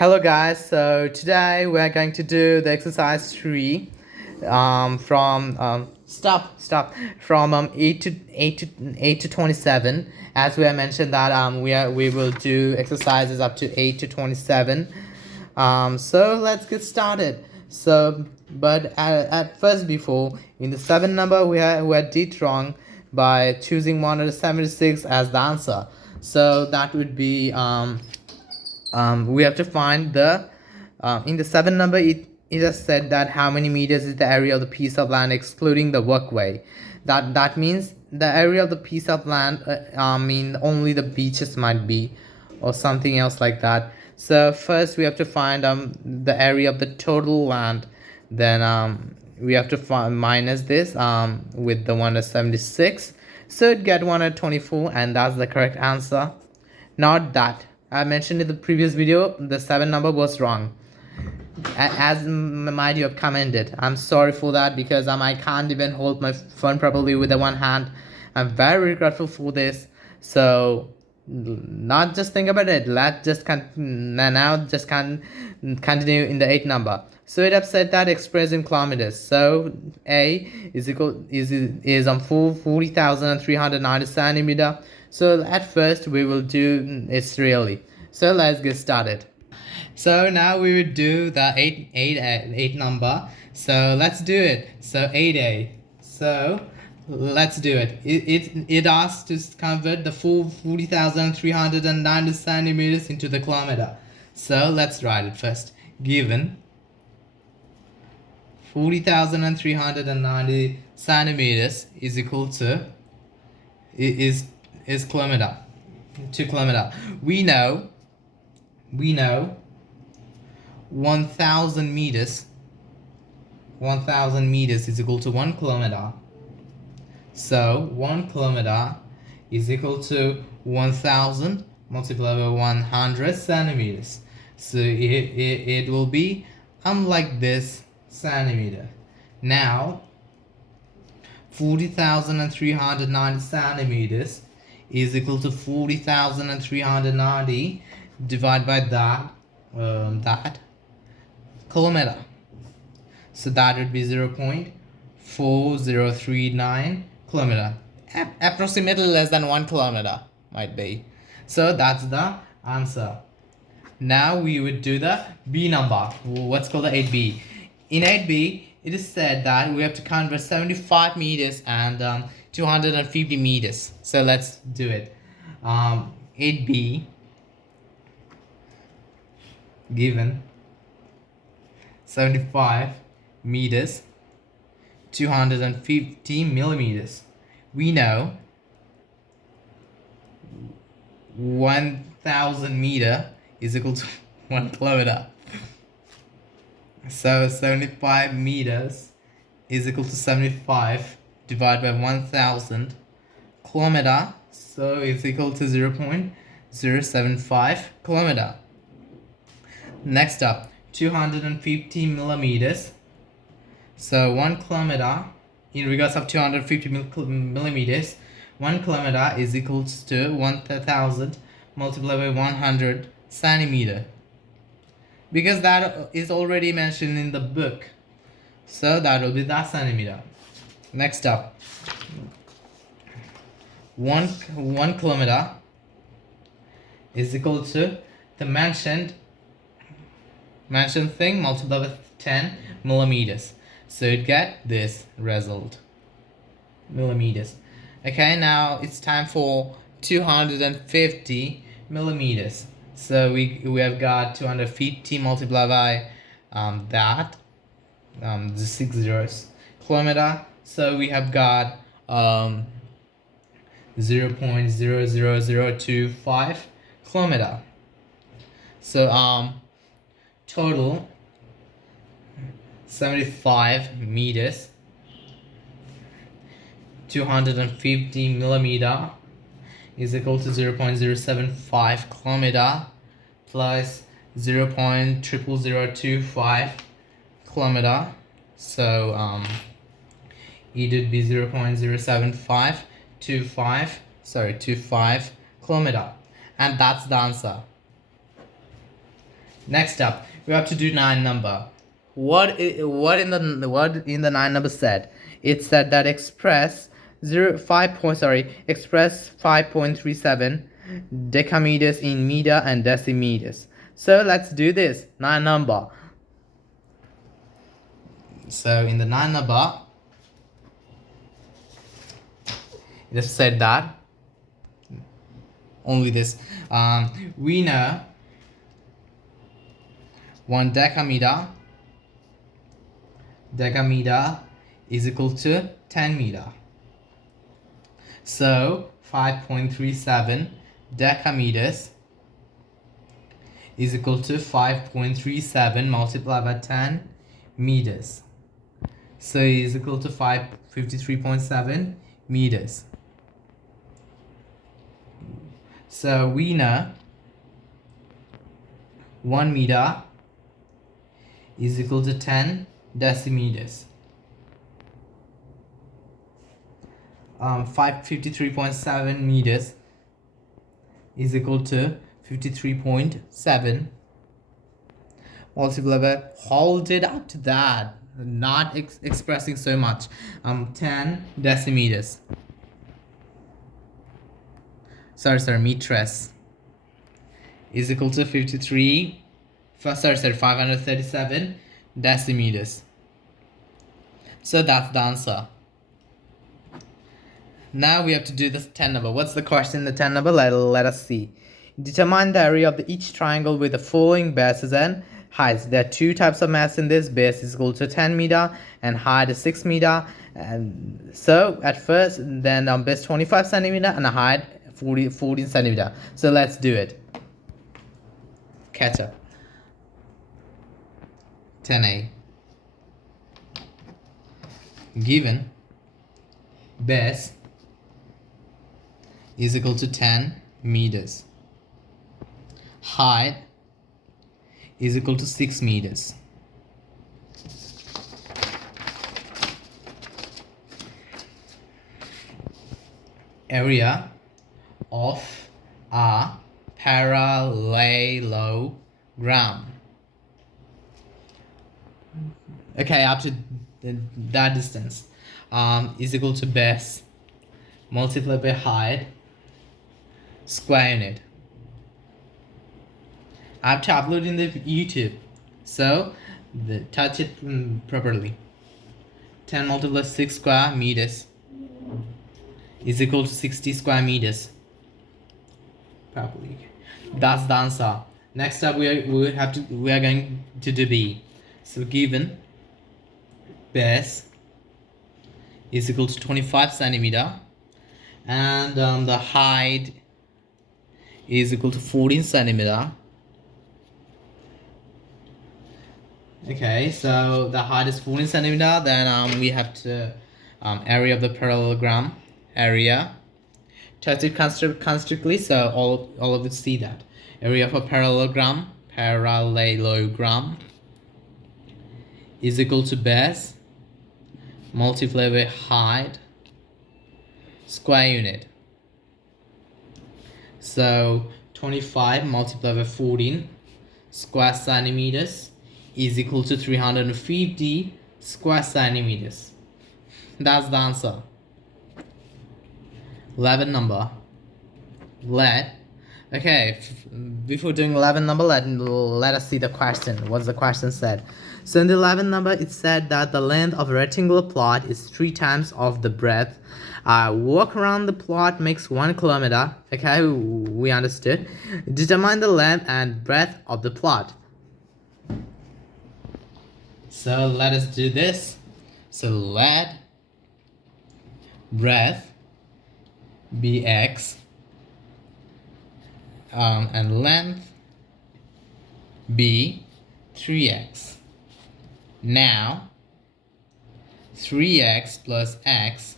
Hello guys, so today we are going to do the exercise 3 from from 8 to 27. As we have mentioned that we will do exercises up to 8 to 27. So let's get started. But at first, before, in the 7 number we had did wrong by choosing 176 as the answer. So that would be we have to find the in the 7 number. It has said that how many meters is the area of the piece of land excluding the walkway. That means the area of the piece of land, mean only the beaches might be, or something else like that. So first we have to find the area of the total land. Then we have to find minus this with the 176, so it get 124, and that's the correct answer. Not that I mentioned in the previous video, the 7 number was wrong. As might you have commented, I'm sorry for that, because I can't even hold my phone properly with the one hand. I'm very regretful for this. So not just think about it. Let's just continue in the 8 number. So it have said that expressed in kilometers. So A is on 40,390 centimeter. So at first we will do it really. So let's get started. So now we would do the 8 number. So let's do it. So 8A. So let's do it. It asks to convert the full 40,390 centimeters into the kilometer. So let's write it first. Given 40,390 centimeters is equal to is kilometer, to kilometer. We know 1,000 meters is equal to 1 kilometer. So 1 kilometer is equal to 1,000 multiplied by 100 centimeters. So it will be like this centimeter. Now 40,390 centimeters is equal to 40,390 divided by that kilometer. So that would be 0.4039 kilometer, approximately less than 1 kilometer might be. So that's the answer. Now we would do the B number, what's called the 8B. In 8B, it is said that we have to convert 75 meters and 250 meters. So let's do it. 8B, given 75 meters, 250 millimeters. We know 1,000 meter is equal to 1 kilometer. So 75 meters is equal to 75 divided by 1,000 kilometer. So it's equal to 0.075 kilometer. Next up, 250 millimeters. So 1 kilometer, in regards of 250 millimeters, 1 kilometer is equal to 1,000 multiplied by 100 centimeter, because that is already mentioned in the book. So that will be that centimeter. Next up, 1 kilometer is equal to the mentioned thing multiplied with 10 millimeters. So you get this result, millimeters. Okay, now it's time for 250 millimeters. So we have got 250 multiplied by the 6 zeros, kilometer. So we have got 0.00025 kilometer. So total 75 meters, 250 millimeter is equal to 0.075 kilometer plus 0.00025 kilometer. So it would be 0.07525 kilometer, and that's the answer. Next up, we have to do 9 number. What in the 9 number said? It said that express 5.37 decameters in meter and decimeters. So let's do this 9 number. So in the 9 number, it just said that only this. We know 1 decameter is equal to 10 meter. So 5.37 decameters is equal to 5.37 multiplied by 10 meters. So it is equal to 553.7 meters. So we know 1 meter is equal to 10 decimeters. 553.7 meters is equal to 53.7 multiplied by, hold it up to that, not expressing so much, 10 decimeters, meters is equal to 537 decimeters. So that's the answer. Now we have to do this 10 number. What's the question in the 10 number? Let us see. Determine the area of each triangle with the following bases and heights. There are 2 types of mass in this. Base is equal to 10 meter and height is 6 meter. And so at first, then base 25 centimeter and a height 14 centimeter. So let's do it. Catch up. 10A. Given base is equal to 10 meters. Height is equal to 6 meters. Area of a parallelogram. Okay, up to that distance is equal to base multiplied by height square unit. I have to upload in the YouTube, so touch it properly. 10 multiplied 6 square meters is equal to 60 square meters. Properly. That's the answer. Next up, we are going to do B. So given base is equal to 25 centimeter and the height is equal to 14 centimeter. Okay, so the height is 14 centimeter. Then we have to area of the parallelogram. Area. Touch it constantly, so all of you see that. Area of a parallelogram is equal to base multiplied by height square unit. So 25 multiplied by 14 square centimeters is equal to 350 square centimeters. That's the answer. 11 number. Before doing 11 number, let us see the question. What's the question said? So in the 11 number, it said that the length of a rectangular plot is 3 times of the breadth. Walk around the plot makes 1 kilometer. Okay, we understood. Determine the length and breadth of the plot. So let us do this. So let breadth be x and length be 3x. Now 3x plus x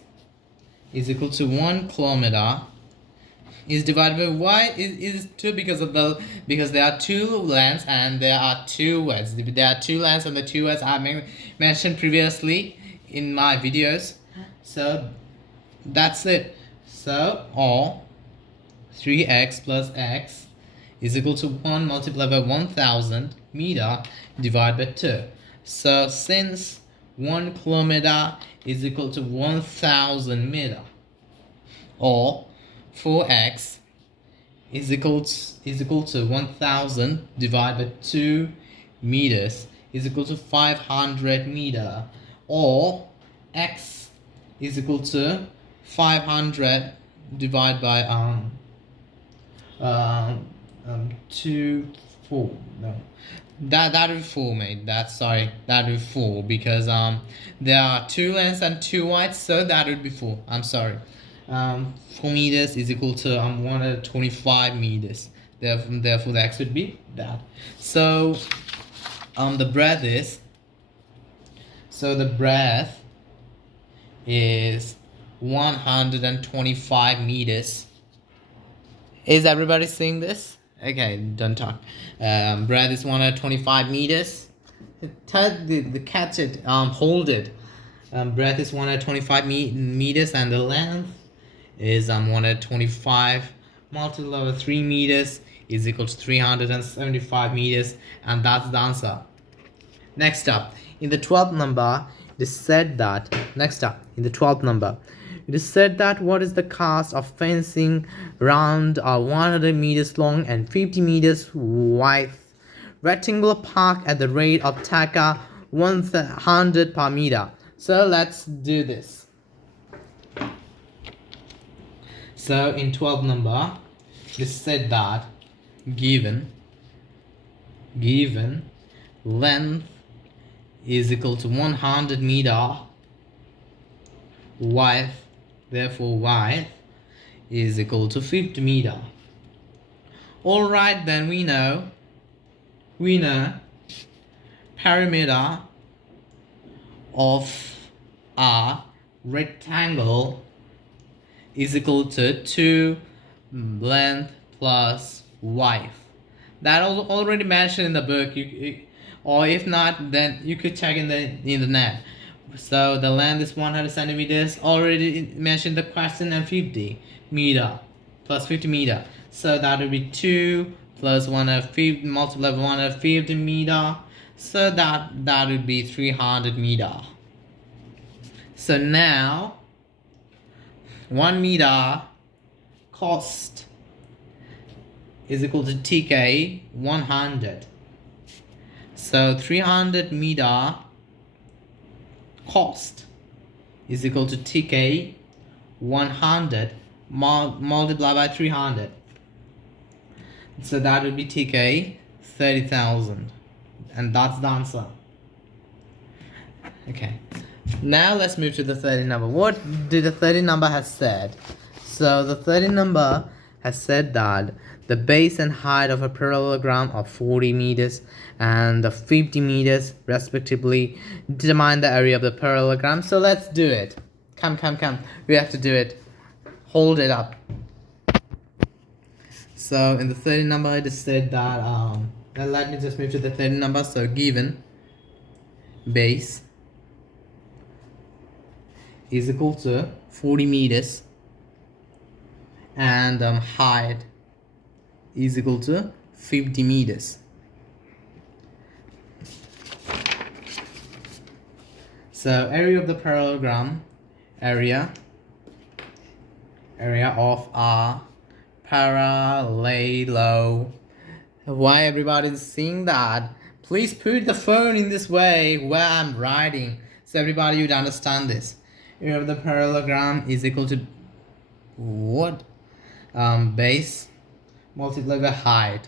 is equal to 1 kilometer is divided by y is 2 because there are 2 lengths and there are 2 widths. There are 2 lengths and the 2 widths I mentioned previously in my videos. So that's it. So all 3x plus x is equal to 1 multiplied by 1000 meter divided by 2. So since 1 kilometer is equal to 1000 meter, or 4x is equal to 1000 divided by 2 meters is equal to 500 meter, or x is equal to 500 divided by 2 4 no that would be 4, mate. That would be 4, because there are 2 lengths and 2 widths, so that would be 4. I'm sorry. 4 meters is equal to 125 meters. Therefore the x would be that. So the breadth is 125 meters. Is everybody seeing this? Okay, don't talk. Breadth is 125 meters. Catch it. Hold it. Breadth is 125 meters, and the length is 125 multiplied by 3 meters is equal to 375 meters, and that's the answer. Next up, in the 12th number, it is said that what is the cost of fencing around a 100 meters long and 50 meters wide rectangular park at the rate of taka 100 per meter. So let's do this. So in 12th number, it is said that given length is equal to 100 meter, width, therefore width is equal to 50 meter. Alright, then we know perimeter of a rectangle is equal to 2 length plus width. That was already mentioned in the book. Or if not, then you could check in the internet. So the length is 100 centimeters. Already mentioned the question, and 50 meter plus 50 meter. So that would be 2 plus 150 multiplied by 150 meter. So that would be 300 meter. So now 1 meter cost is equal to TK 100. So 300 meter cost is equal to TK 100 multiplied by 300. So that would be TK 30,000, and that's the answer. Okay, now let's move to the 30 number. What did the 30 number has said? So the 30 number has said that the base and height of a parallelogram of 40 meters and the 50 meters respectively determine the area of the parallelogram. So let's do it. Come. We have to do it. Hold it up. So in the 30 number, it is said that let me just move to the 30 number. So given base is equal to 40 meters and height is equal to 50 meters. So area of the parallelogram, area of a parallelo. Why everybody is seeing that? Please put the phone in this way where I'm writing, so everybody would understand this. Area of the parallelogram is equal to what? Base multiplied by height.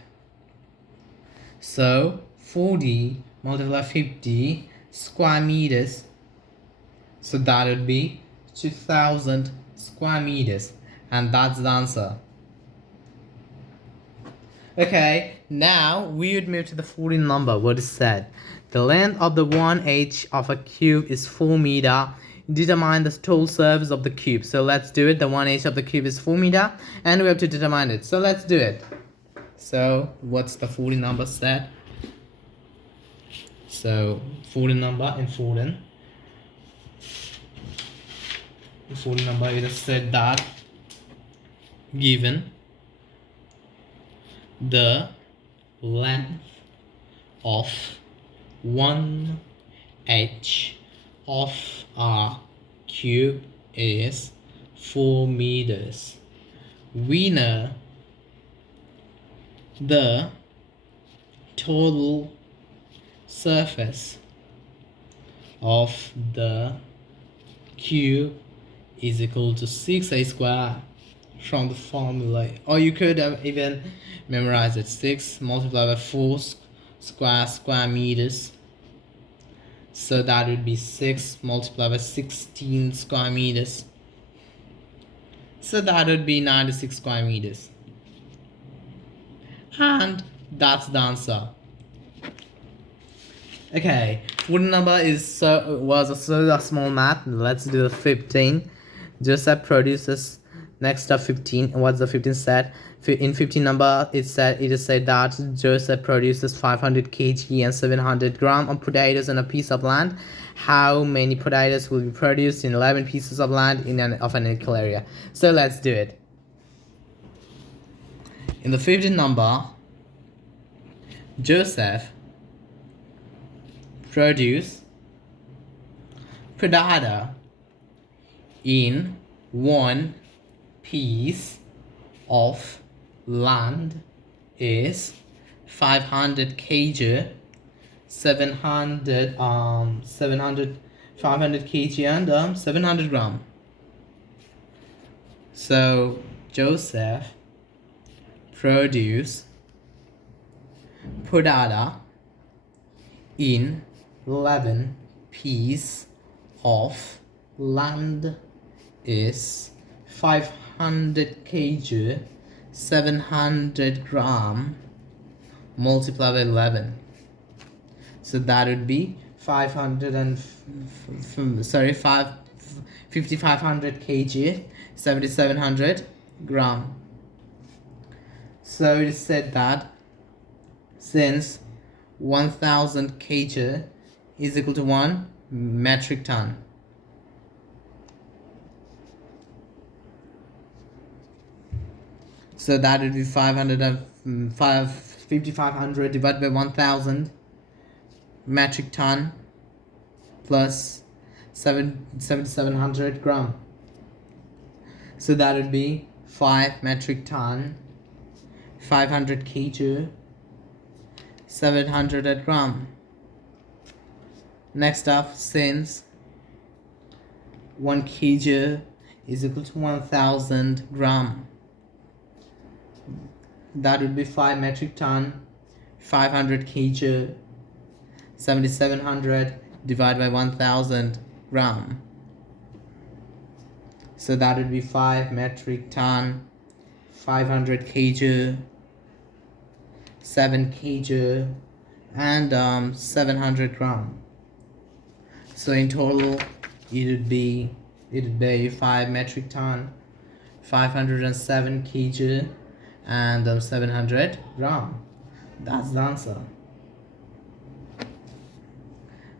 So 40 multiplied by 50 square meters. So that would be 2000 square meters, and that's the answer. Okay, now we would move to the 14 number. What is said? The length of the 1h of a cube is 4 meter. Determine the total surface of the cube. So let's do it. The 1h of the cube is 4 meter, and we have to determine it. So let's do it. So what's the 14 number said? So 14 number in 14 number, it is said that given the length of one edge of a cube is 4 meters. We know the total surface of the cube is equal to 6a squared from the formula, or you could have even memorized it. 6 multiplied by 4 square meters, so that would be 6 multiplied by 16 square meters, so that would be 96 square meters, and that's the answer. Okay, wooden number was a small math. Let's do the 15. Joseph produces next up 15. What's the 15 said? In 15 number, it is said that Joseph produces 500 kg and 700 gram of potatoes on a piece of land. How many potatoes will be produced in 11 pieces of land of an equal area? So let's do it. In the 15 number, Joseph produce potato in one piece of land is 500 kg, 500 kg and 700 gram. So Joseph produce potato in 11 piece of land is 500 kg, 700 gram multiplied by 11. So that would be 5500 kg, 7700 gram. So it is said that since 1000 kg is equal to 1 metric ton, so that would be 5500 divided by 1000 metric ton plus 7700 gram. So that would be 5 metric ton, 500 kg, 700 gram. Next up, since 1 kg is equal to 1000 gram, that would be 5 metric ton, 500 kg, 7700 divided by 1000 gram. So that would be 5 metric ton, 500 kg, 7 kg, and 700 gram. So in total, it would be 5 metric ton, 507 kg, and 700 gram. That's the answer.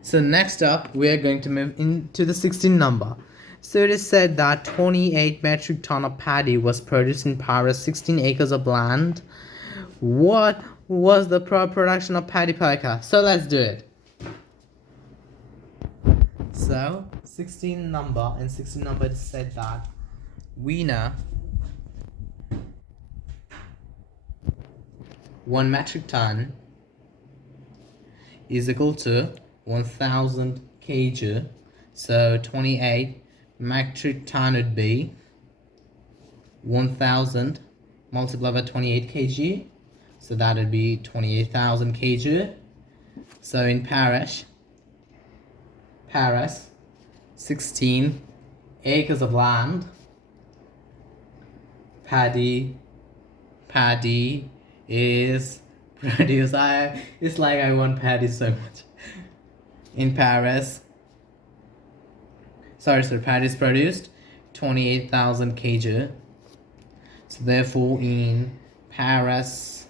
So next up, we are going to move into the 16 number. So it is said that 28 metric ton of paddy was produced in Paris, 16 acres of land. What was the production of paddy per acre? So let's do it. So 16 number, it is said that we know 1 metric ton is equal to 1000 kg. So 28 metric ton would be 1000 multiplied by 28 kg. So that would be 28,000 kg. So in Paris, 16 acres of land, paddy is produced. It's like I want paddy so much. In Paris, paddy is produced 28,000 kg. So therefore, in Paris,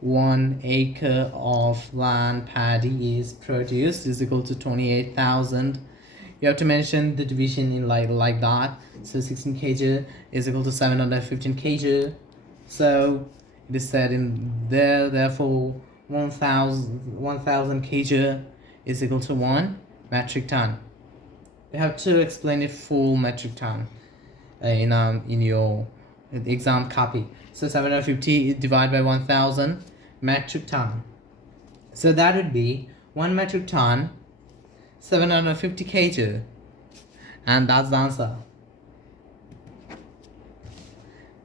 1 acre of land paddy is produced is equal to 28,000. You have to mention the division in like that. So 16 kg is equal to 715 kg. So It is said in there, therefore 1000 kg is equal to 1 metric ton. You have to explain it full metric ton in your exam copy. So 750 divided by 1000 metric ton. So that would be 1 metric ton, 750 kg, and that's the answer.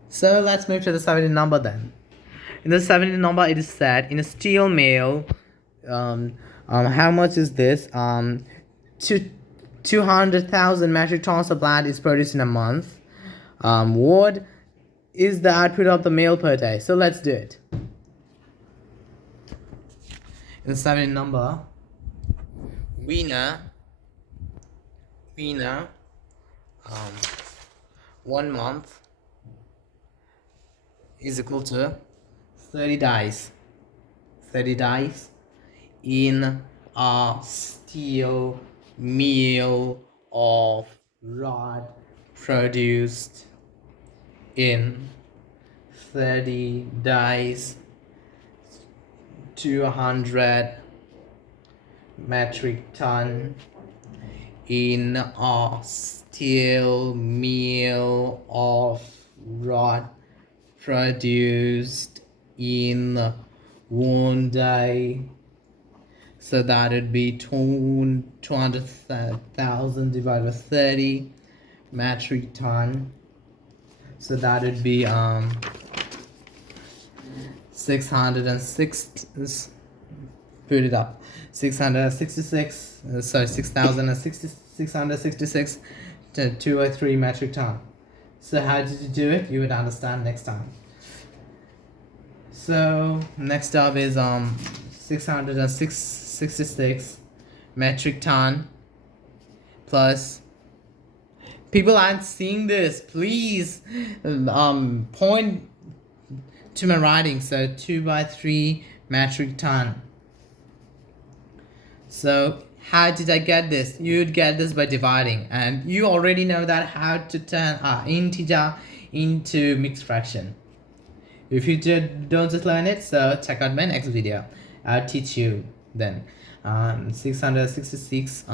So let's move to the 70 number then. In the 70 number, it is said in a steel mill, how much is this? 200,000 metric tons of plant is produced in a month. What is the output of the mill per day? So let's do it. In the 70 number, we know 1 month is equal to 30 days. 30 days in a steel mill of rod produced in 30 days, 200 metric ton in a steel mill of rod produced in 1 day. So that would be 200,000 divided by 30 metric ton. So that would be 606. Put it up. 666. Sorry, 6,666 to 203 metric ton. So how did you do it? You would understand next time. So next up is 666 metric ton plus. People aren't seeing this. Please point to my writing. So 2 by 3 metric ton. So how did I get this? You'd get this by dividing, and you already know that how to turn integer into mixed fraction. If you don't just learn it, so check out my next video. I'll teach you then. 666.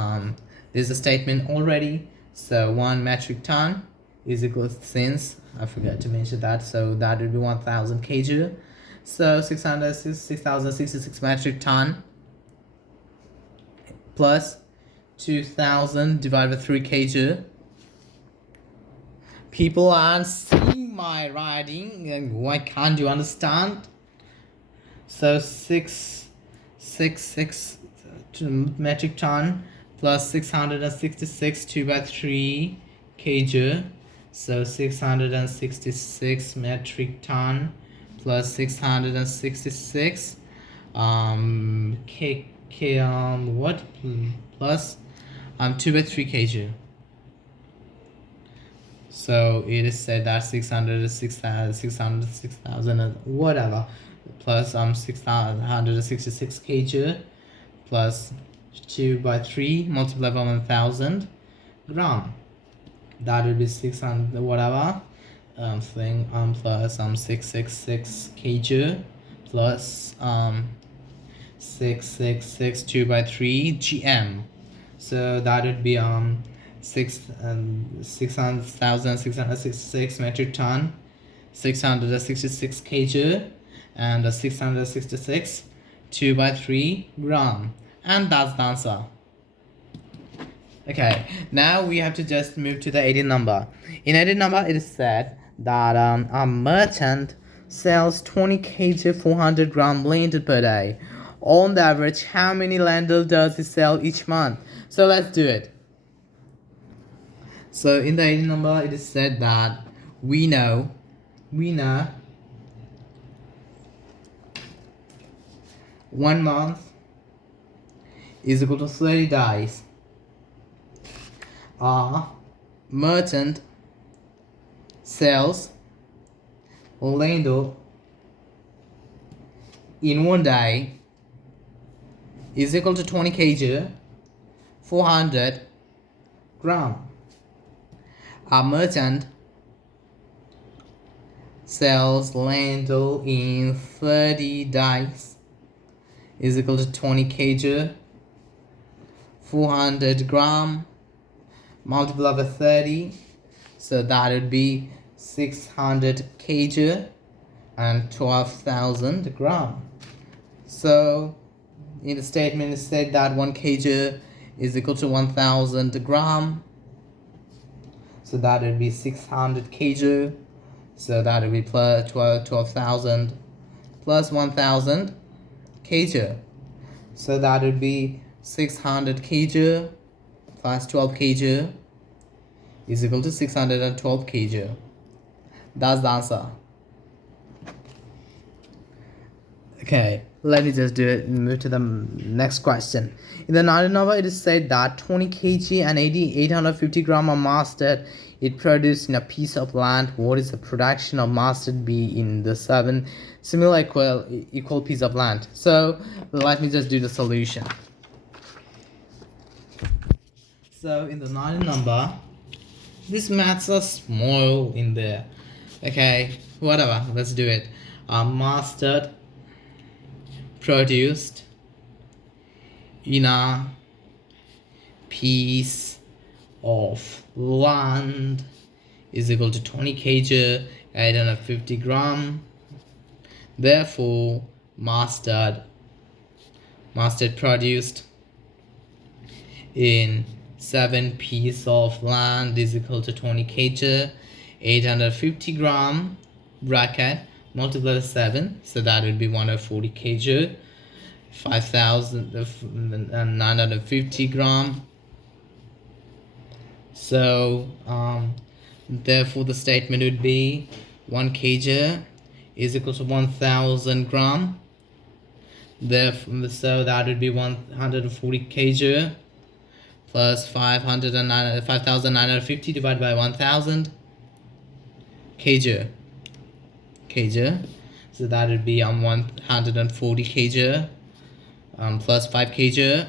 There's a statement already. So 1 metric ton is equal to, since I forgot to mention that, so that would be 1000 kg. So 6,066 metric ton plus 2000 divided by 3 kg. People aren't seeing my writing, and why can't you understand? So 666 metric ton plus 666 2 by 3 kg. So 666 metric ton plus 666 what plus 2 by 3 kg. So it is said that 606,000 whatever plus 666 kg plus 2 by 3 multiplied by 1000 gram. That will be 600 whatever thing plus 666 kg plus 666 2 by 3 gm. So that would be 600,666 metric ton, 666 kg, and 666 2 by 3 gram. And that's the answer. Okay, now we have to just move to the 18 number. In 18 number, it is said that a merchant sells 20 kg 400 gram lentil per day. On the average, how many lentil does he sell each month? So let's do it. So in the 18 number, it is said that we know 1 month is equal to 30 days. A merchant sells lentil in 1 day is equal to 20 kg 400 gram. A merchant sells lentil in 30 dice is equal to 20 kg. 400 gram multiplied by 30, so that would be 600 kg and 12,000 gram. So in the statement it said that 1 kg is equal to 1,000 gram, so that would be 600 kg, so that would be plus 12,000 plus 1,000 kg, so that would be 600 kg plus 12 kg is equal to 612 kg. That's the answer. Okay, let me just do it and move to the next question. In the Nadi number, it is said that 20 kg and 850 gram of mustard is produced in a piece of land. What is the production of mustard be in the 7 similar equal piece of land? So let me just do the solution. So in the 9 number, these maths are small in there. Okay, whatever, let's do it. Mustard produced in a piece of land is equal to 20 kg, 850 gram. Therefore, mustard produced in 7 piece of land is equal to 20 kg, 850 gram, bracket, multiply by 7, so that would be 140 kg, 5,950 gram. So therefore the statement would be 1 kg is equal to 1,000 gram. Therefore, so that would be 140 kg plus 5,950 divided by 1,000 kg. So that would be 140 kg plus 5 kg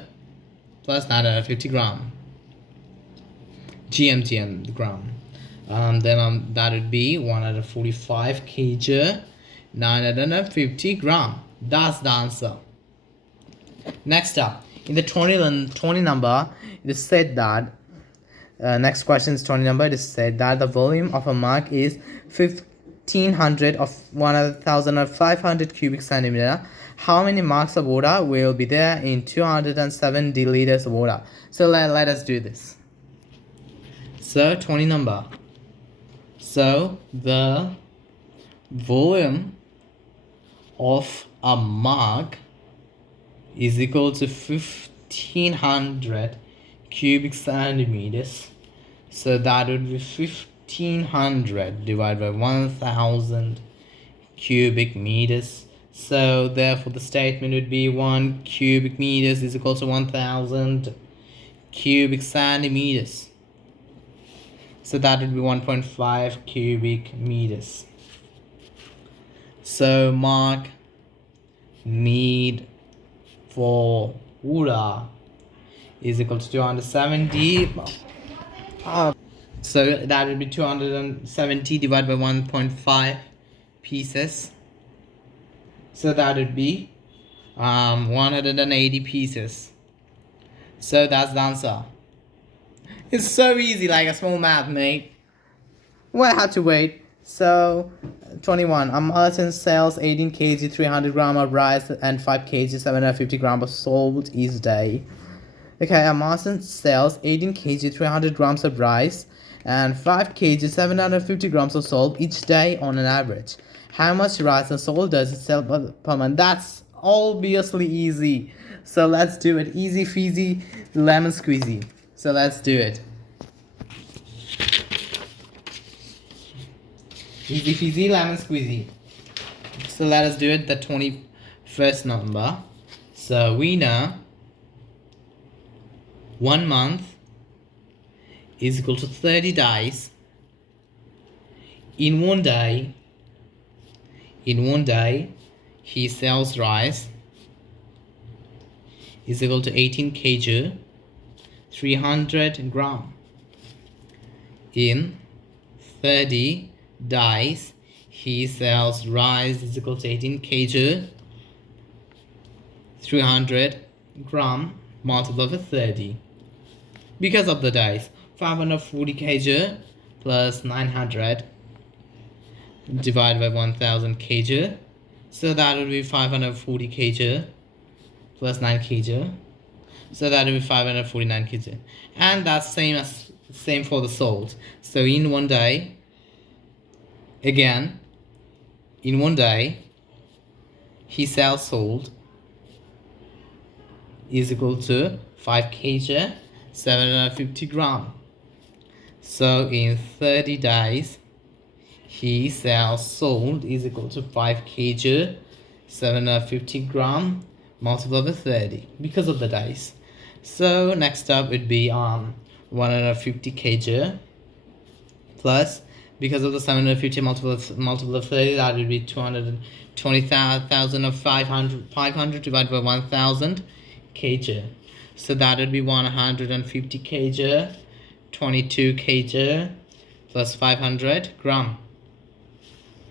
plus 950 gram. GM gram. Then that would be 145 kg, 950 gram. That's the answer. Next up, in the 20 number, it is said that next question is 20 number. It is said that the volume of a mug is 1500 of 1500 cubic centimeter. How many mugs of water will be there in 270 liters of water? So let us do this. So 20 number. So the volume of a mug is equal to 1500 cubic centimeters. So that would be 1500 divided by 1000 cubic meters. So therefore the statement would be 1 cubic meters is equal to 1000 cubic centimeters. So that would be 1.5 cubic meters. So mug need for water is equal to 270. So that would be 270 divided by 1.5 pieces. So that would be 180 pieces. So that's the answer. It's so easy, like a small math, mate. Well, I had to wait. So 21. A merchant sells 18 kg 300 gram of rice and 5 kg 750 gram of salt each day. Okay, a merchant sells 18 kg 300 grams of rice and 5 kg 750 grams of salt each day on an average. How much rice and salt does it sell per month? That's obviously easy. So let's do it. Easy feezy lemon squeezy. So let's do it. Easy feezy lemon squeezy. So let us do it. The 21st number. So we know 1 month is equal to 30 days. In one day, he sells rice is equal to 18 kg 300 gram. In 30 days, he sells rice is equal to 18 kg, 300 gram multiplied by 30. Because of the days, 540 kg plus 900 divided by 1000 kg, so that would be 540 kg plus 9 kg, so that would be 549 kg. And that's same for the salt. So in one day, again, in one day, he sells salt is equal to 5 kg, 750 gram. So in 30 days, he sells salt is equal to 5 kg, 750 gram multiplied by 30 because of the days. So next up would be 150 kg plus, because of the 750 multiple of 30, that would be 220,000 of 500 divided by 1000 kg. So that would be 150 kg, 22 kg plus 500 gram.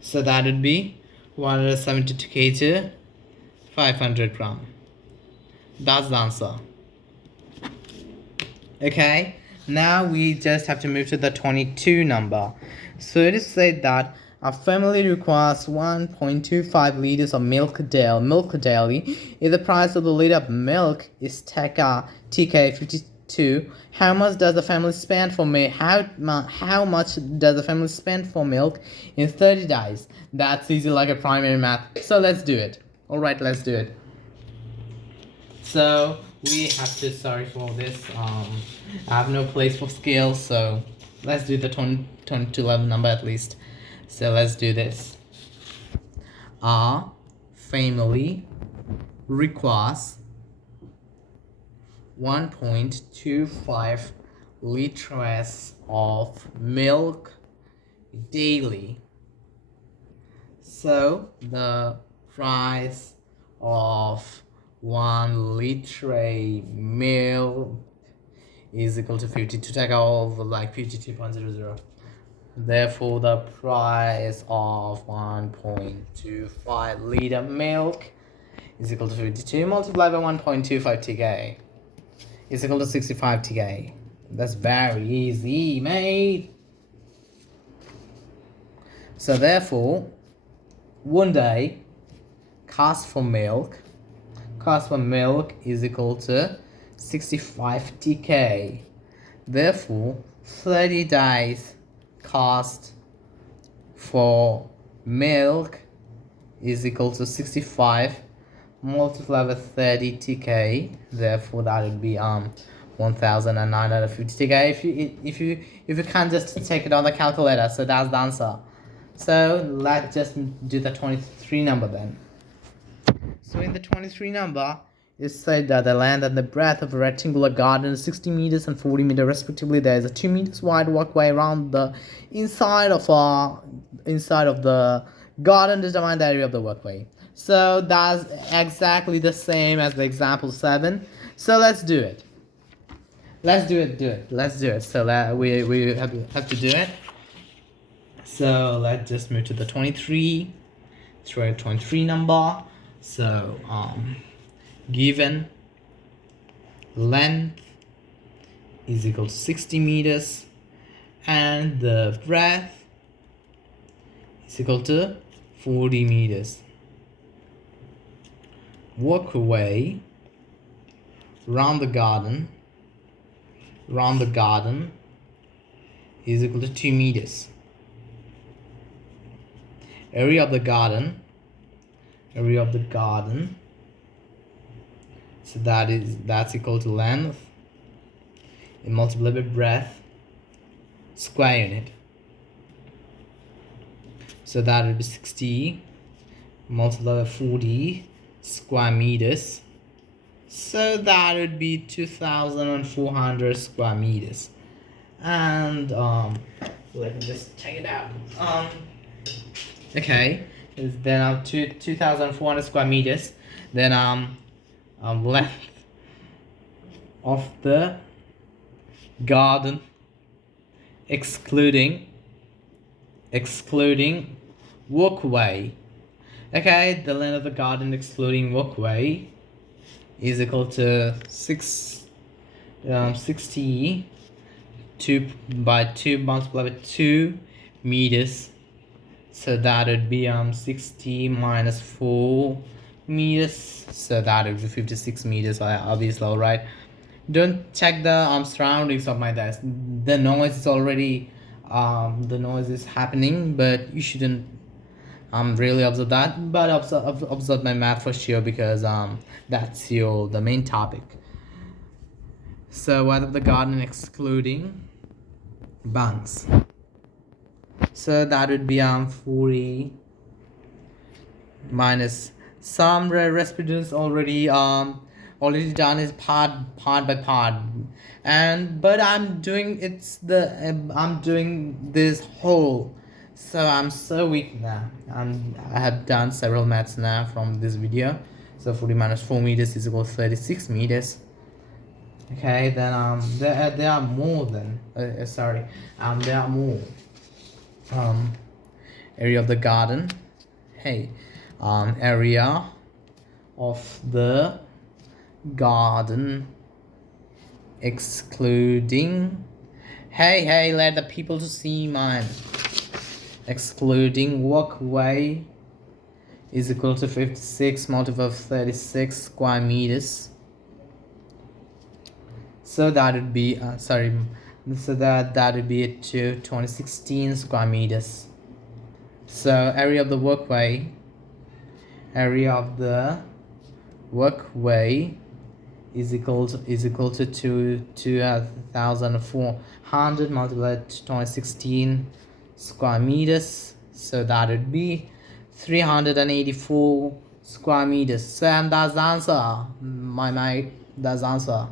So that would be 172 kg, 500 gram. That's the answer. Okay, now we just have to move to the 22 number. So it is said that a family requires 1.25 liters of milk daily. If the price of the liter of milk is TK 52, how much does the family spend for milk? How much does the family spend for milk in 30 days? That's easy like a primary math. So let's do it. All right, let's do it. So we have to, sorry for this, I have no place for scale, so let's do the 2211 number at least. So let's do this. Our family requires 1.25 liters of milk daily. So the price of 1 liter milk is equal to 52, take out like 52.00. Therefore, the price of 1.25 liter milk is equal to 52 multiplied by 1.25 TK is equal to 65 TK. That's very easy, mate. So therefore, one day cost for milk is equal to 65 TK. Therefore, 30 days cost for milk is equal to 65 multiplied by 30 TK. Therefore, that would be 1950 TK. If you can't just take it on the calculator, so that's the answer. So let's just do the 23 number then. So in the 23 number, it's said that the length and the breadth of a rectangular garden is 60 meters and 40 meters respectively. There is a 2 meters wide walkway around the inside of the garden to determine the area of the walkway. So that's exactly the same as the example 7. So let's do it. Let's do it. So we have to do it. So let's just move to the 23 number. So given length is equal to 60 meters and the breadth is equal to 40 meters. Walk away round the garden is equal to 2 meters. Area of the garden, so that's equal to length and multiplied by breadth square unit. So that would be 60 multiplied by 40 square meters. So that would be 2,400 square meters. And let me just check it out. Okay, then 2,400 square meters. Then length of the garden excluding walkway. Okay, the length of the garden excluding walkway is equal to 60 by 2 multiplied by 2 meters. So that would be 60 minus 4 meters. So that would be 56 meters, obviously, alright. Don't check the surroundings of my desk. The noise is already the noise is happening, but you shouldn't really observe that, but observe my math for sure, because that's the main topic. So what of the garden excluding bunks? So that would be 40 minus some recipients already done is part by part, but I'm doing this whole. So I'm so weak now. I have done several maths now from this video. So 40 minus 4 meters is equal to 36 meters. Okay, then there are more than there are more area of the garden. Hey, area of the garden excluding. Hey, let the people to see mine. Excluding walkway is equal to 56 multiplied by 36 square meters. So that would be that would be to 2016 square meters. So area of the walkway is equal to 2,400 multiplied by 2016 square meters. So that would be 384 square meters. So that's the answer, my mate. That's the answer.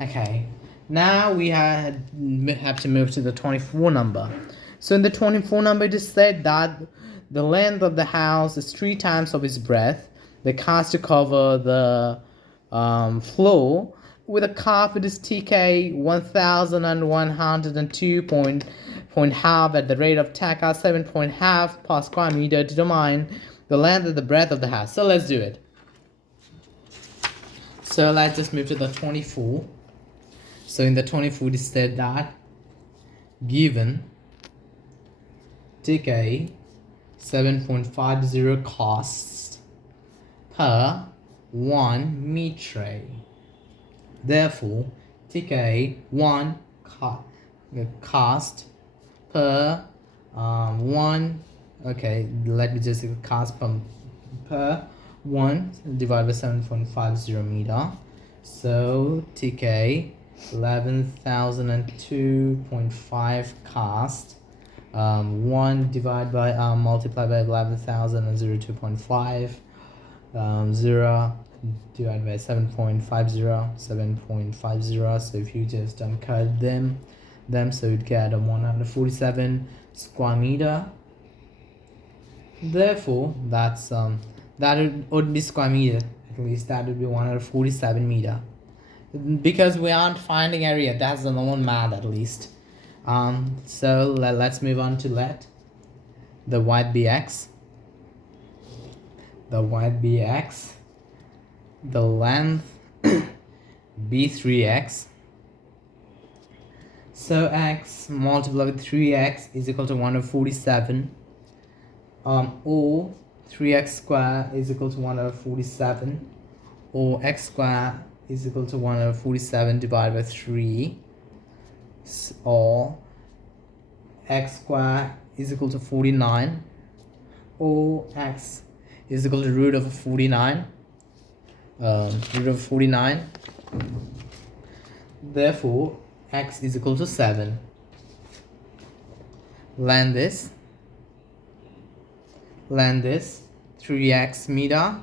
Okay, now we have to move to the 24 number. So in the 24 number, it is said that the length of the house is 3 times of its breadth. The cast to cover the floor with a carpet is TK 1102.5 at the rate of TK 7.5 per square meter to determine the length and the breadth of the house. So let's do it. So let's just move to the 24. So in the 24 it said that given TK 7.50 costs per 1 meter. Therefore, TK 1 cost per 1. Okay, let me just cost per 1 divided by 7.50 meter. So TK 11,002.5 cost 1 divided by multiplied by 11,002.5 0 divided by 7.50. So if you just cut them so you'd get 147 square meter. Therefore that's that would be square meter. At least that would be 147 meter, because we aren't finding area. That's the normal math, at least. So let's move on to the white bx. The white bx, the length b3x. So x multiplied with 3x is equal to 147. Or 3x squared is equal to 147, or x squared is equal to 147 divided by 3, or x squared is equal to 49, or x is equal to root of 49. Therefore x is equal to 7. Length is 3x meter.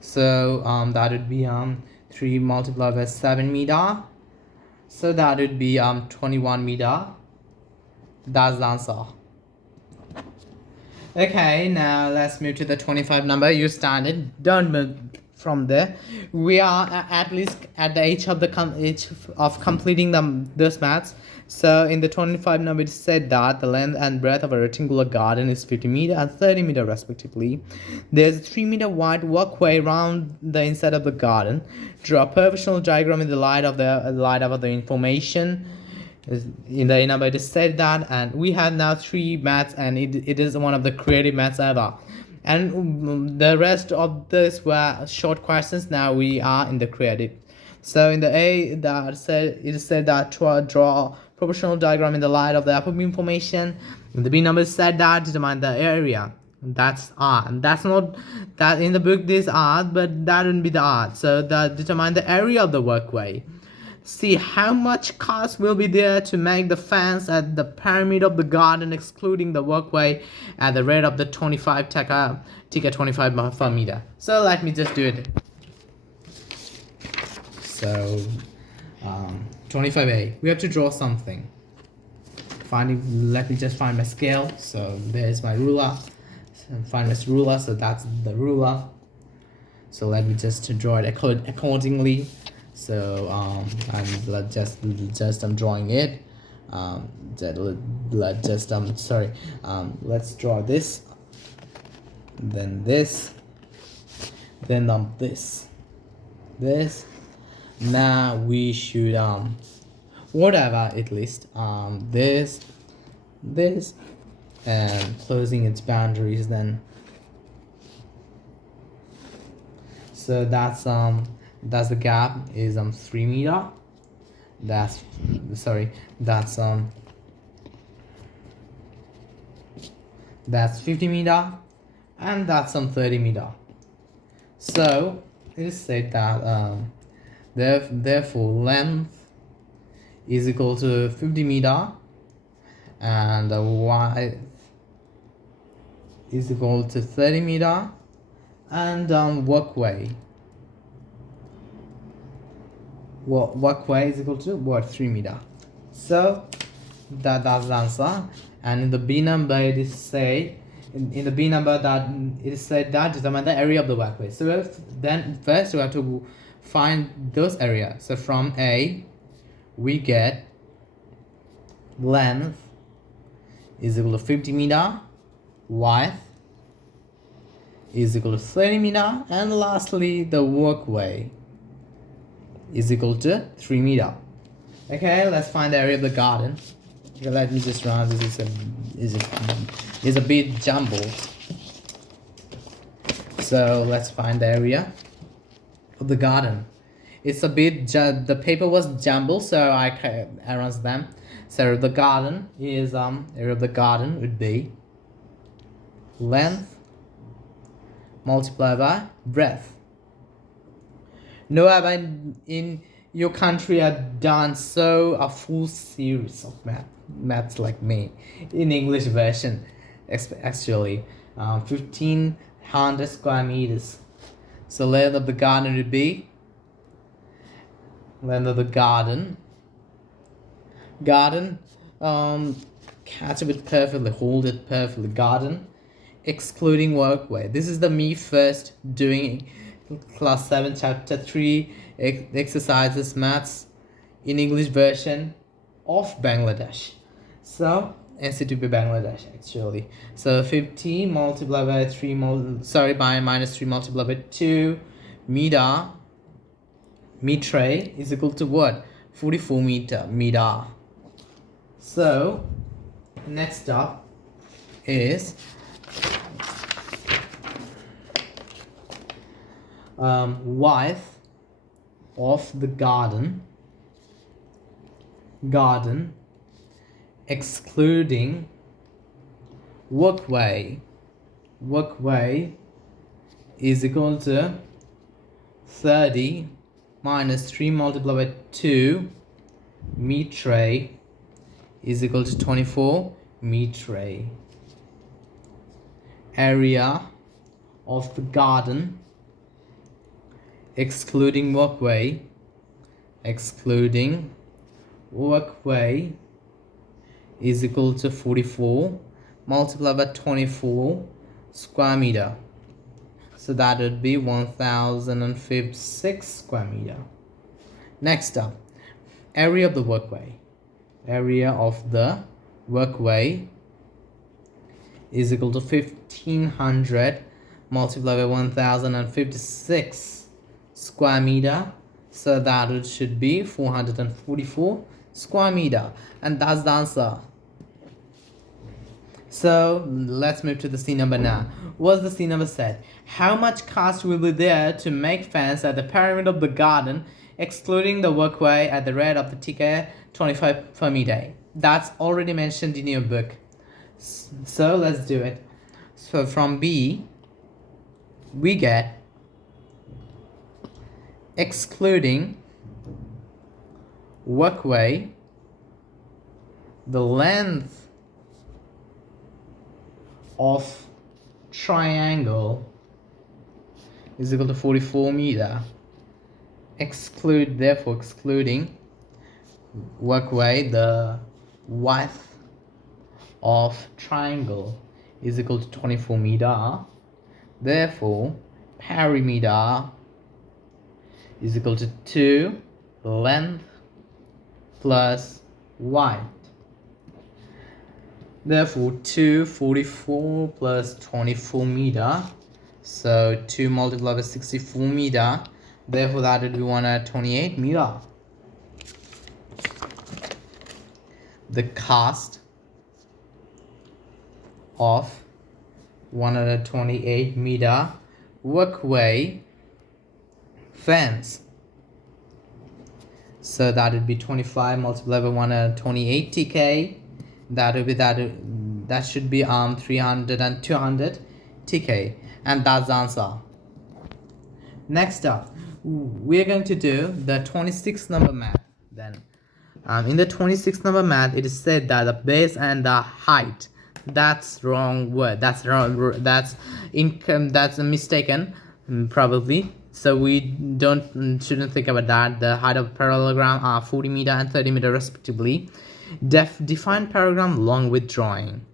So that would be 3 multiplied by 7 meter. So that would be 21 meter. That's the answer. Okay, now let's move to the 25 number. You started. Don't move from there. We are at least at the age of completing those maths. So in the 25 number, it said that the length and breadth of a rectangular garden is 50 meter and 30 meter respectively. There's a 3 meter wide walkway around the inside of the garden. Draw a professional diagram in the light of the information. In the number, it is said that, and we have now 3 maths, and it is one of the creative maths ever. And the rest of this were short questions. Now we are in the creative. So in the A, it said that draw proportional diagram in the light of the above information. In the B number said that determine the area. That's art. And that's not that in the book this art, but that wouldn't be the art. So that determine the area of the walkway. See how much cost will be there to make the fence at the pyramid of the garden, excluding the walkway, at the rate of the 25 taka 25 per meter. So let me just do it. So 25A, we have to draw something. Let me just find my scale. So there's my ruler. Find my ruler. So that's the ruler. So let me just draw it accordingly. So I'm drawing it. Let's draw this, then this, then this. Now we should whatever at least this, and closing its boundaries then. So that's the gap is 3 meter. That's 50 meter, and that's 30 meter. So it is said that therefore length is equal to 50 meter, and width is equal to 30 meter, and walkway is equal to 3 meter. So that's the answer. And in the B number, it is say in the B number that it is said that determine the area of the walkway. So first we have to find those areas. So from A, we get length is equal to 50 meter, width is equal to 30 meter, and lastly the walkway is equal to 3 meter. Okay, let's find the area of the garden. Okay, let me just run. This is a bit jumbled. So let's find the area of the garden. It's a bit the paper was jumbled, so I arranged them. So the garden is area of the garden would be length multiplied by breadth. No one in your country have done a full series of maths like me in English version. Actually, 1500 square meters. So length of the garden would be catch it perfectly, hold it perfectly. Garden excluding walkway. This is the me first doing class 7 chapter 3 exercises maths in English version of Bangladesh. So NCTB Bangladesh actually. So 50 multiplied by 3 by minus 3 multiplied by 2 meter is equal to what? 44 meter. So next up is width of the garden excluding walkway is equal to 30 minus 3 multiplied by 2 meter is equal to 24 meter. Area of the garden excluding walkway is equal to 44 multiplied by 24 square meter. So that would be 1056 square meter. Next up, area of the workway. Area of the workway is equal to 1500 multiplied by 1056 square meter. So that it should be 444 square meter. And that's the answer. So let's move to the C number now. What's the C number said? How much cost will be there to make fence at the pyramid of the garden, excluding the workway at the rate of the ticket 25 per meter? That's already mentioned in your book. So let's do it. So from B, we get excluding workway, the length of triangle is equal to 44 meter. Therefore excluding workway, the width of triangle is equal to 24 meter. Therefore perimeter is equal to 2 length plus width. Therefore 244 plus 24 meter, so 2 multiplied by 64 meter, therefore that would be 128 meter. The cost of 128 meter workway fence, so that would be 25 multiplied by 128 TK. That should be 300 and 200 TK, and that's the answer. Next up, we're going to do the 26th number math. Then in the 26th number math, it is said that the base and the height, that's wrong word, that's wrong, that's a mistaken, probably. So we shouldn't think about that. The height of parallelogram are 40 meter and 30 meter respectively. Define parallelogram along with drawing.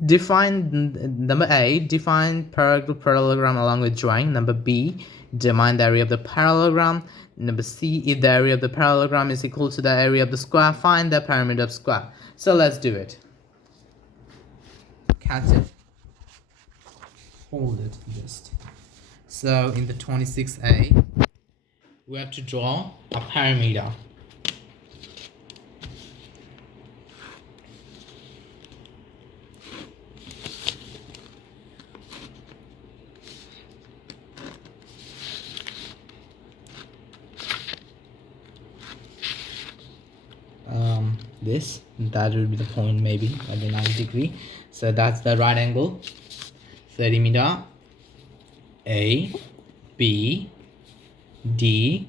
Number A, define parallelogram along with drawing. Number B, define the area of the parallelogram. Number C, if the area of the parallelogram is equal to the area of the square, find the perimeter of square. So let's do it. Catch it. Hold it just. So in the 26A, we have to draw a perimeter. That would be the point, maybe at the 90 degree. So that's the right angle, 30 meter. A, B, D,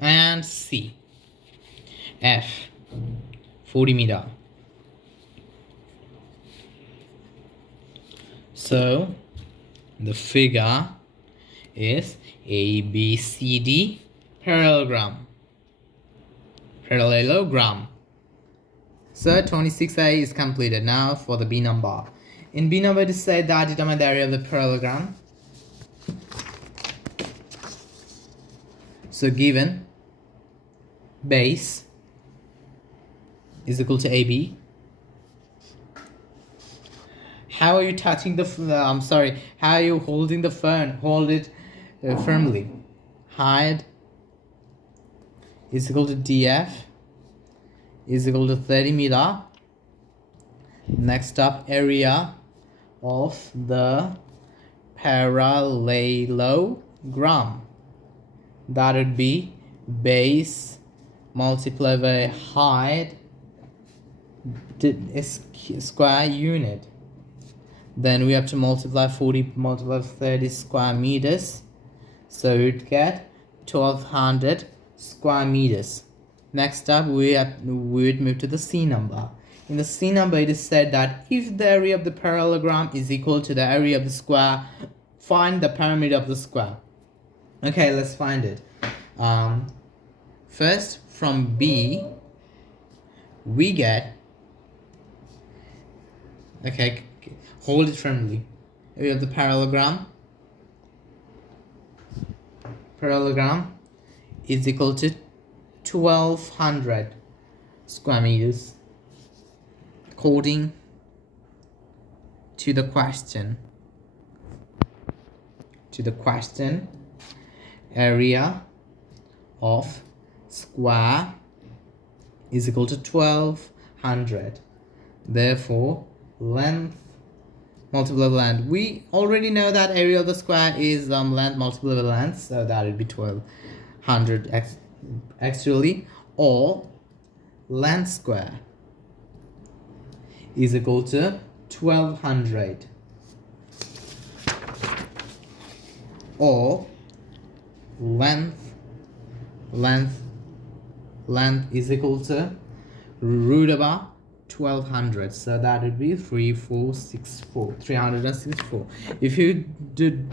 and C. F, 40 meter. So the figure is ABCD parallelogram. So 26A is completed. Now for the B number. In B number, it is said that determine the area of the parallelogram. So given base is equal to AB. How are you touching the how are you holding the phone? Hold it firmly. Height is equal to DF is equal to 30 meter. Next up, area of the parallelogram. That would be base multiplied by height square unit. Then we have to multiply 40 multiplied by 30 square meters. So we'd get 1200 square meters. Next up, we would move to the C number. In the C number, it is said that if the area of the parallelogram is equal to the area of the square, find the perimeter of the square. Okay, let's find it. First, from B, we get, okay, hold it firmly. Area of the parallelogram parallelogram is equal to 1200 square meters according to the question. Area of square is equal to 1200. Therefore, length multiplied by length. We already know that area of the square is length multiplied by length, so that would be 1200 actually, or length square is equal to 1200, or length is equal to root over 1200, so that would be 364. If you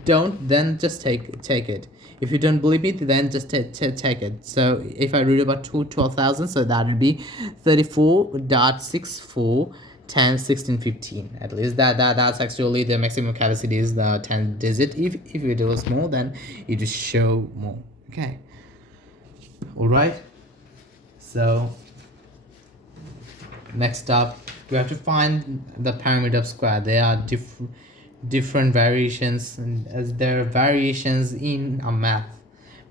don't, then just take it. If you don't believe it, then just take it. So if I root over 12,000, so that would be 34.64 10 16 15. At least that's actually the maximum capacity is the 10 digit. If it was more, then it just show more. Okay, all right. So next up, we have to find the pyramid of square. There are different variations, and as there are variations in a math.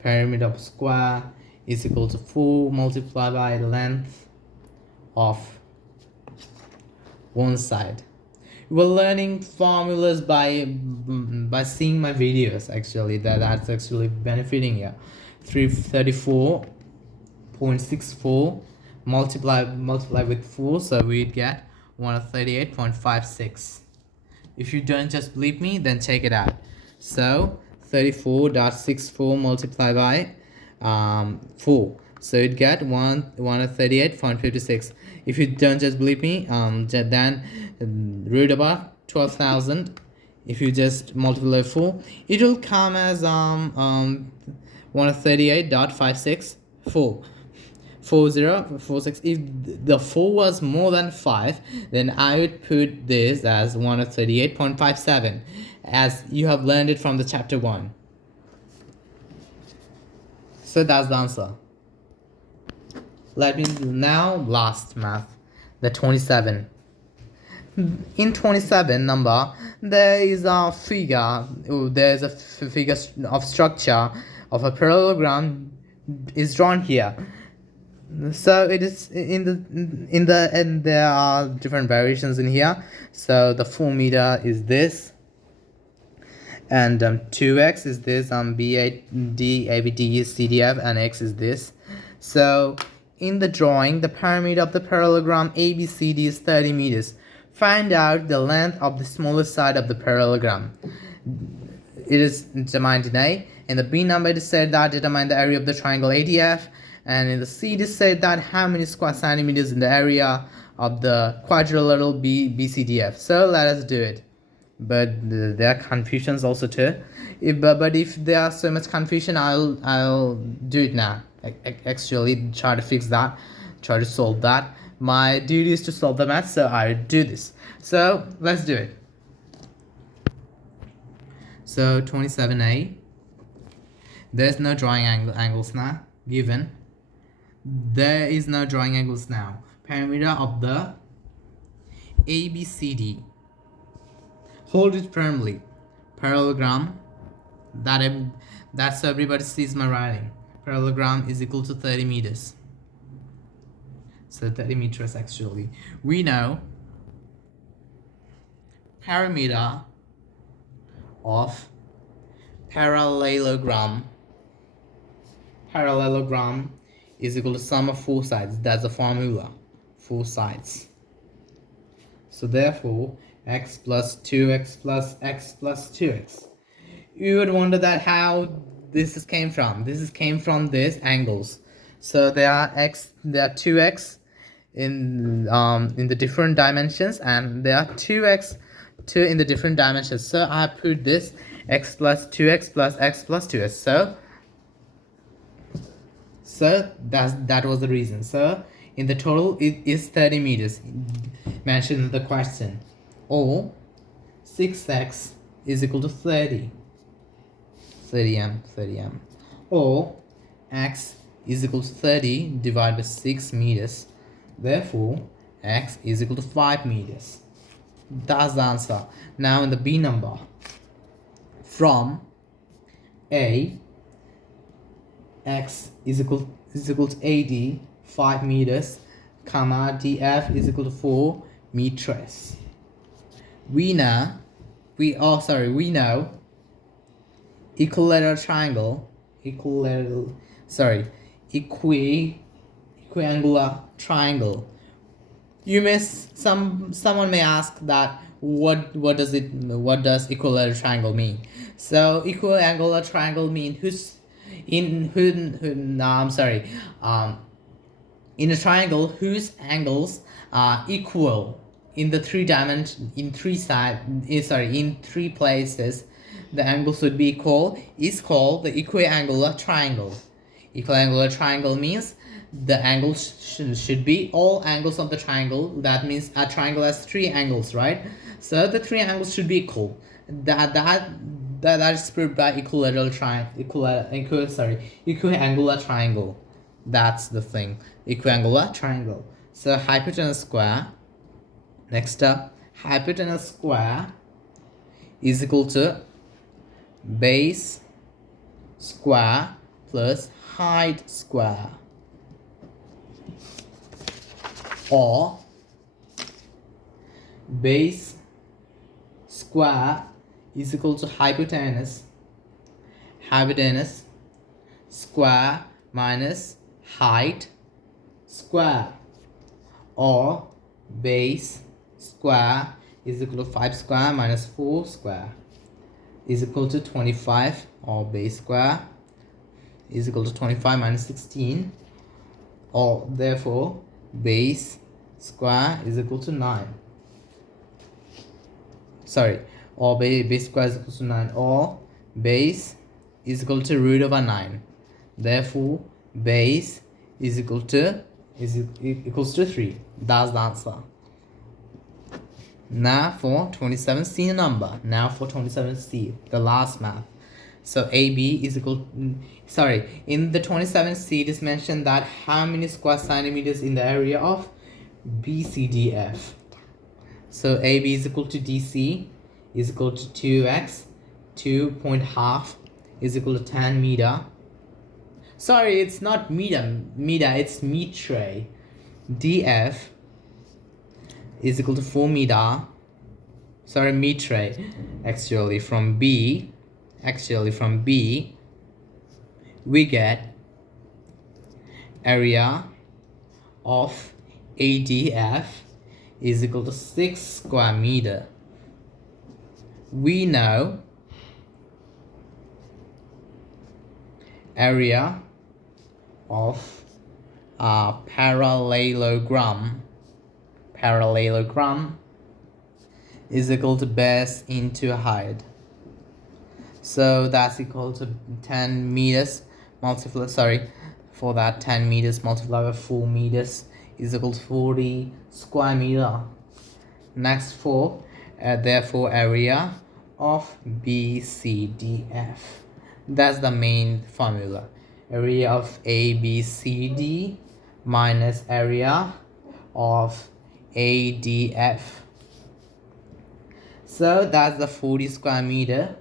Pyramid of square is equal to 4 multiplied by length of one side. We're learning formulas by seeing my videos. Actually, that's actually benefiting you. 334.64 multiply with 4, so we'd get 138.56. If you don't just believe me, then check it out. So 34.64 multiplied by 4, so you'd get 138.56. If you don't just believe me, then root about 12,000. If you just multiply 4, it will come as 138.564. 4046. If the 4 was more than 5, then I would put this as 138.57, as you have learned it from the chapter 1. So that's the answer. Let me now last math, the 27. In 27 number, there is a figure. There's a figure of structure of a parallelogram is drawn here. So it is and there are different variations in here. So the 4 meter is this, and 2x is this, BAD, ABD is CDF, and x is this. So in the drawing, the pyramid of the parallelogram ABCD is 30 meters. Find out the length of the smallest side of the parallelogram. It is determined in A. In the B number, it is said that determine the area of the triangle ADF. And in the C, it is said that how many square centimeters in the area of the quadrilateral BCDF. So let us do it. But there are confusions also too. But if there are so much confusion, I'll do it now. Actually, try to fix that, try to solve that. My duty is to solve the math, so I'll do this. So let's do it. So 27A, there's no drawing angles now given. There is no drawing angles now. Perimeter of the ABCD. Hold it firmly. Parallelogram, that's so everybody sees my writing. Parallelogram is equal to 30 meters. So 30 meters actually. We know perimeter of parallelogram is equal to sum of 4 sides. That's the formula. 4 sides. So therefore, x plus 2x plus x plus 2x. You would wonder that how this came from. This came from these angles. So there are 2x in the different dimensions, and there are 2x in the different dimensions. So I put this x plus 2x plus x plus 2x. So that was the reason. So in the total, it is 30 meters mentioned in the question. Or 6x is equal to 30 m. or x is equal to 30 divided by 6 meters. Therefore, x is equal to 5 meters. That's the answer. Now in the B number, from A, x is equal to 80, 5 meters, comma, df is equal to 4 meters. We know equilateral triangle, equiangular triangle. Someone may ask that what does equilateral triangle mean? So equiangular triangle means in a triangle whose angles are equal in the three places. The angle should be equal is called the equiangular triangle. Equiangular triangle means the angles should be all angles of the triangle. That means a triangle has 3 angles, right? So the 3 angles should be equal. That is proved by equiangular triangle. That's the thing, equiangular triangle. So hypotenuse square. Next up, hypotenuse square is equal to base square plus height square, or base square is equal to hypotenuse square minus height square, or base square is equal to 5 square minus 4 square is equal to 25, or base square is equal to 25 minus 16, or therefore base square is equal to 9. Or base square is equal to 9, or base is equal to root over 9. Therefore base is equals to 3. That's the answer. Now for 27C number. Now for 27C, the last math. So AB is equal, in the 27C it is mentioned that how many square centimeters in the area of BCDF. So AB is equal to DC is equal to 2x, 2.5 is equal to 10 meter. Sorry, it's not meter, it's metre. DF is equal to 4 meter. Metre. Actually from B we get area of ADF is equal to 6 square meter. We know area of parallelogram is equal to base into height. So that's equal to 10 meters for that 10 meters multiplied by 4 meters is equal to 40 square meter. Next for therefore area of BCDF. That's the main formula. Area of ABCD minus area of ADF. So that's the 40 square meter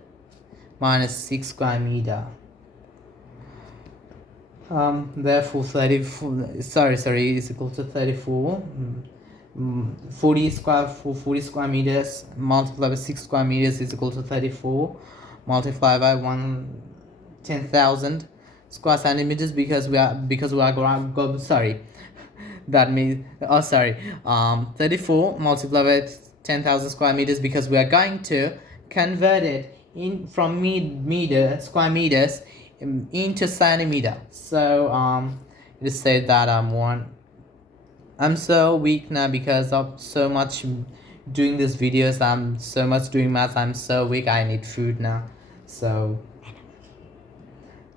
minus 6 square meter. Therefore 34 is equal to 34. 40 square meters multiplied by 6 square meters is equal to 34, multiplied by 10,000 square centimeters because we are that means 34 multiplied by 10,000 square meters because we are going to convert it in from square meters into centimeter. So it is said that I'm so weak now because of so much doing these videos. I'm so much doing math. I'm so weak. I need food now. So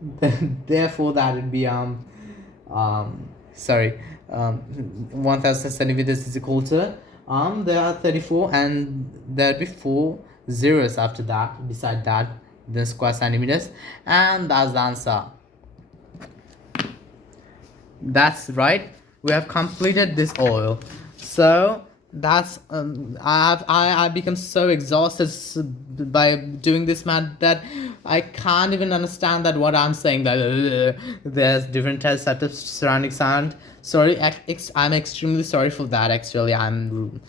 therefore that would be 1000 centimeters is equal to there are 34 and there'll be 4 zeros after that beside that, then square centimeters, and that's the answer. That's right. We have completed this oil. So that's I become so exhausted by doing this math that I can't even understand that what I'm saying. That there's different types of surrounding sound. Sorry, I'm extremely sorry for that. Actually, I'm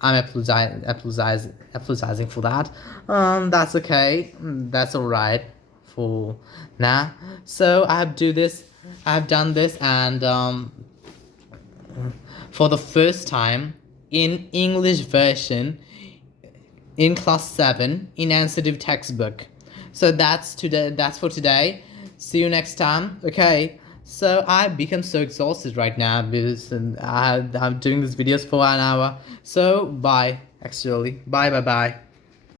apologizing for that. That's okay. That's all right for now. So I have done this, and for the first time in English version in class 7 in NCTB textbook. So that's for today. See you next time. Okay. So I've become so exhausted right now because I'm doing these videos for an hour. So bye. Actually, bye.